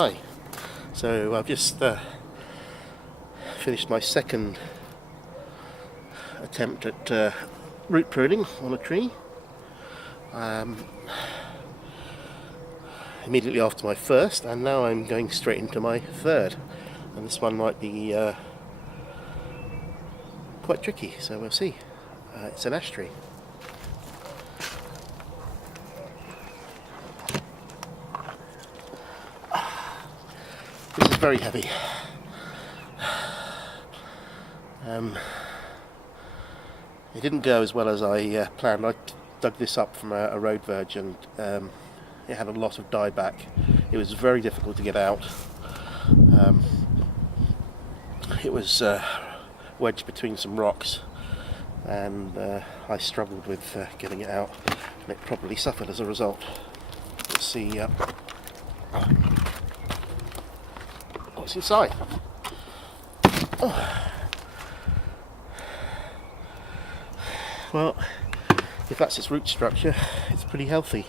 Hi, so I've just finished my second attempt at root pruning on a tree. Immediately after my first, and now I'm going straight into my third, and this one might be quite tricky, so we'll see. It's an ash tree. This is very heavy. It didn't go as well as I planned. I dug this up from a road verge, and it had a lot of dieback. It was very difficult to get out. It was wedged between some rocks, and I struggled with getting it out, and it probably suffered as a result. Let's see what's inside. Oh. Well, if that's its root structure, it's pretty healthy.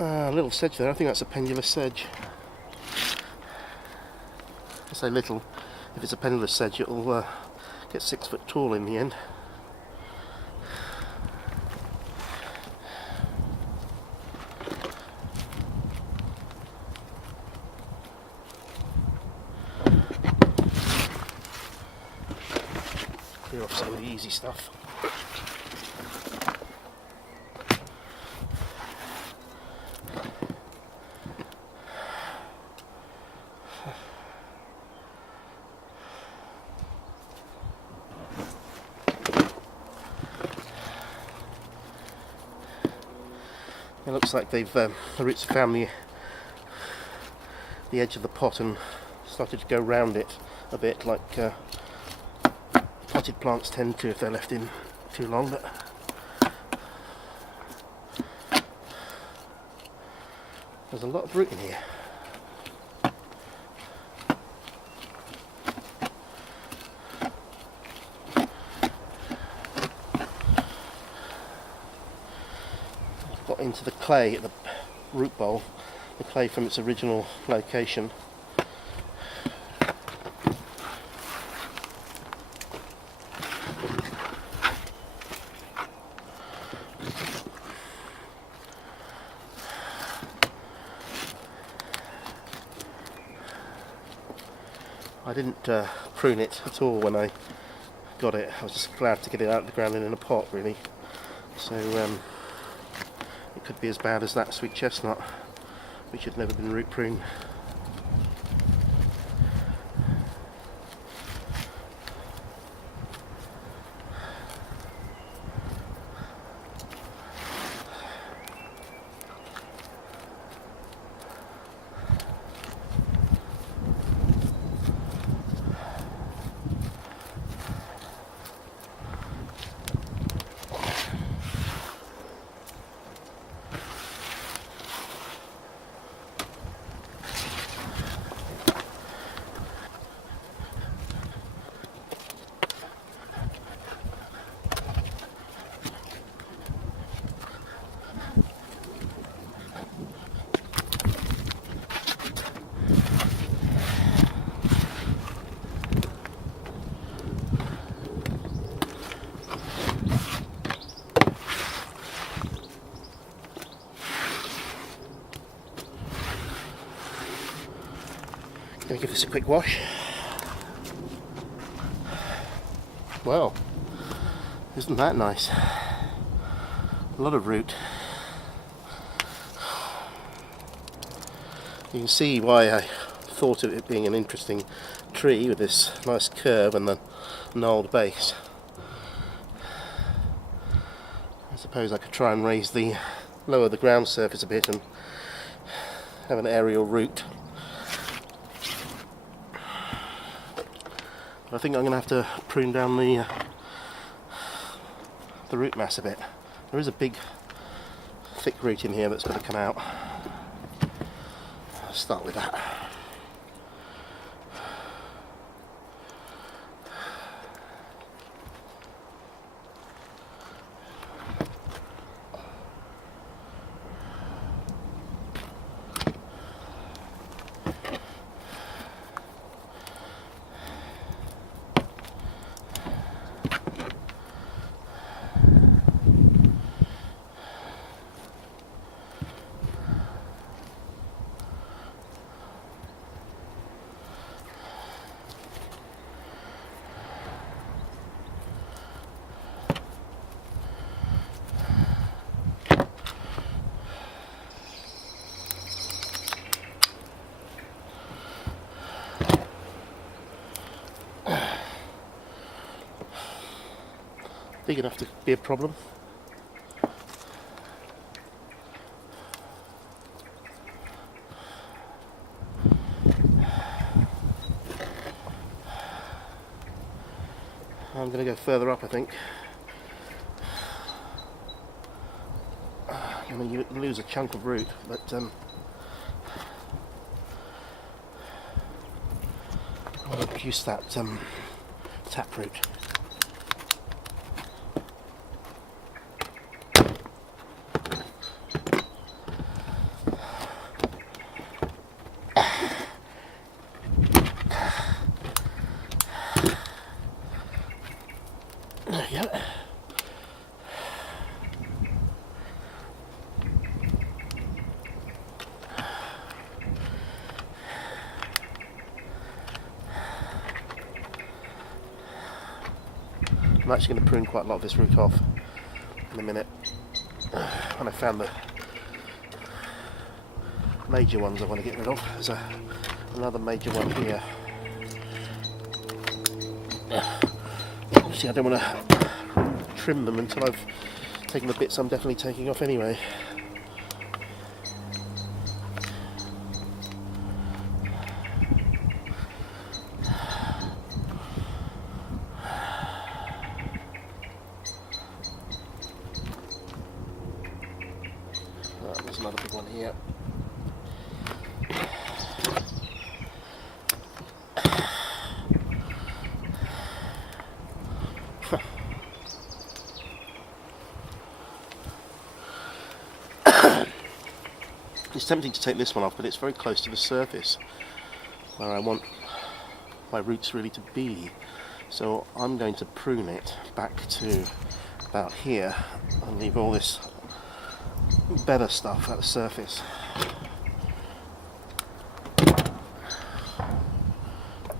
A little sedge there. I think that's a pendulous sedge. I say little. If it's a pendulous sedge, it'll get 6 foot tall in the end. Clear off some of the easy stuff. It looks like they've the roots have found the edge of the pot and started to go round it a bit, like potted plants tend to if they're left in too long. But there's a lot of root in here. Got into the clay at the root bowl, the clay from its original location. I didn't prune it at all when I got it. I was just glad to get it out of the ground and in a pot, really. So it could be as bad as that sweet chestnut, which had never been root pruned. Gonna give this a quick wash. Well, isn't that nice? A lot of root. You can see why I thought of it being an interesting tree with this nice curve and the gnarled base. I suppose I could try and lower the ground surface a bit and have an aerial root. I think I'm going to have to prune down the the root mass a bit. There is a big thick root in here that's got to come out. I'll start with that. Big enough to be a problem. I'm going to go further up, I think. I mean, you lose a chunk of root, but I want to reduce that taproot. There we go. I'm actually going to prune quite a lot of this root off in a minute. When I found the major ones I want to get rid of, there's another major one here. See, I don't want to trim them until I've taken the bits I'm definitely taking off anyway. There's another big one here. It's tempting to take this one off, but it's very close to the surface where I want my roots really to be. So I'm going to prune it back to about here and leave all this better stuff at the surface.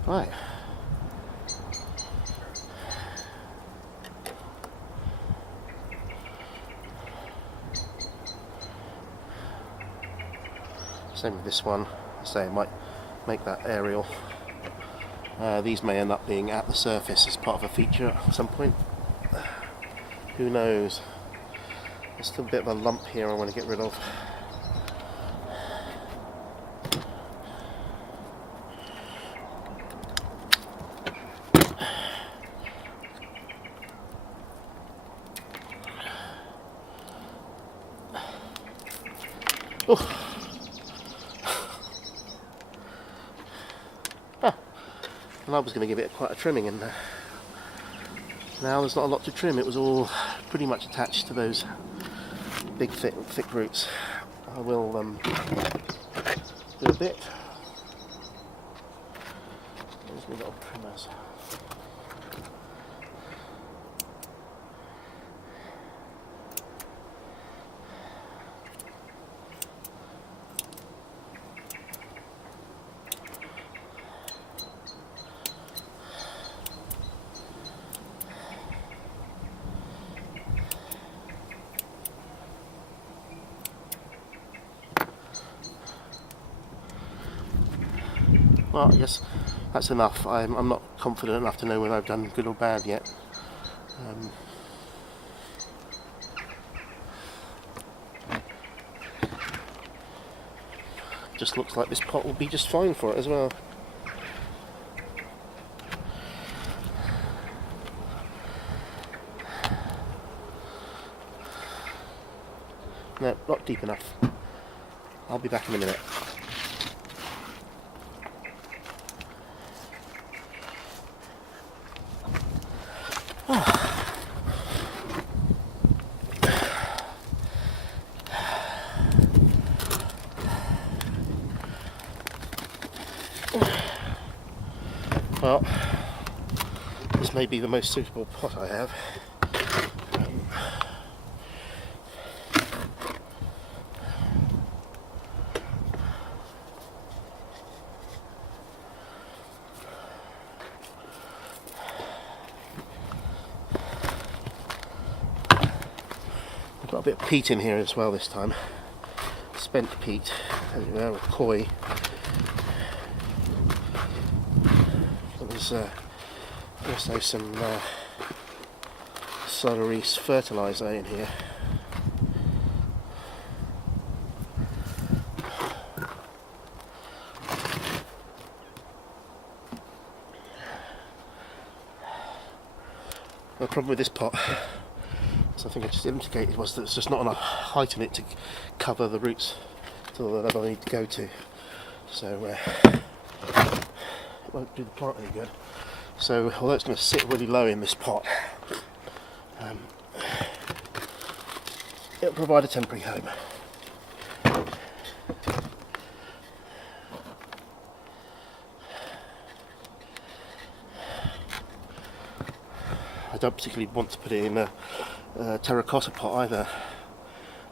Right. Same with this one. Say I might make that aerial. These may end up being at the surface as part of a feature at some point. Who knows? There's still a bit of a lump here I want to get rid of. Oh. And I was going to give it quite a trimming, and now there's not a lot to trim. It was all pretty much attached to those big thick roots. I will do a bit. There's my little trimmers. Well, yes, that's enough. I'm not confident enough to know whether I've done good or bad yet. Just looks like this pot will be just fine for it as well. No, not deep enough. I'll be back in a minute. Well, this may be the most suitable pot I have. I've got a bit of peat in here as well this time. Spent peat, as you know, with koi. There's also some Solaris fertiliser in here. The problem with this pot, as I think I just indicated, was that there's just not enough height in it to cover the roots to the level I need to go to. So it won't do the plant any good. So although it's going to sit really low in this pot, it'll provide a temporary home. I don't particularly want to put it in a terracotta pot either,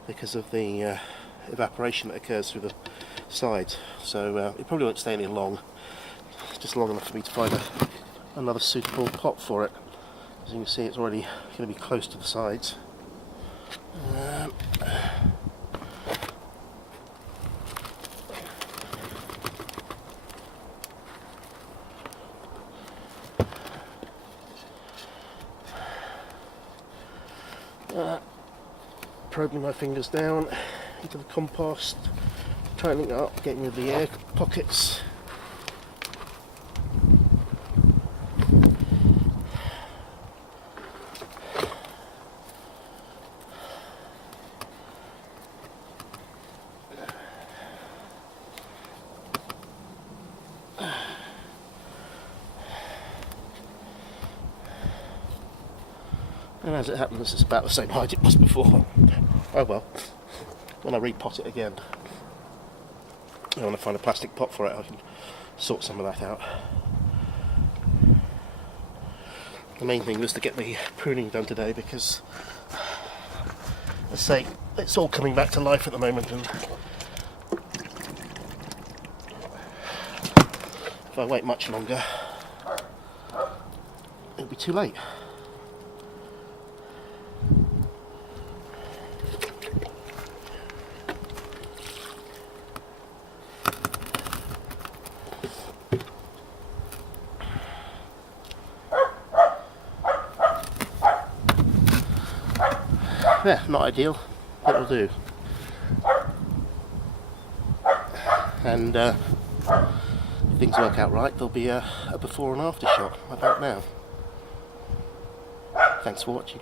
because of the evaporation that occurs through the sides. So it probably won't stay any long. It's just long enough for me to find another suitable pot for it. As you can see, it's already going to be close to the sides. Probing my fingers down into the compost, tightening it up, getting rid of the air pockets. And as it happens, it's about the same height it was before. Oh well, when I repot it again, I want to find a plastic pot for it, I can sort some of that out. The main thing was to get the pruning done today, because, as I say, it's all coming back to life at the moment, and if I wait much longer, it'll be too late. Yeah, not ideal, but it'll do. And if things work out right, there'll be a before and after shot about now. Thanks for watching.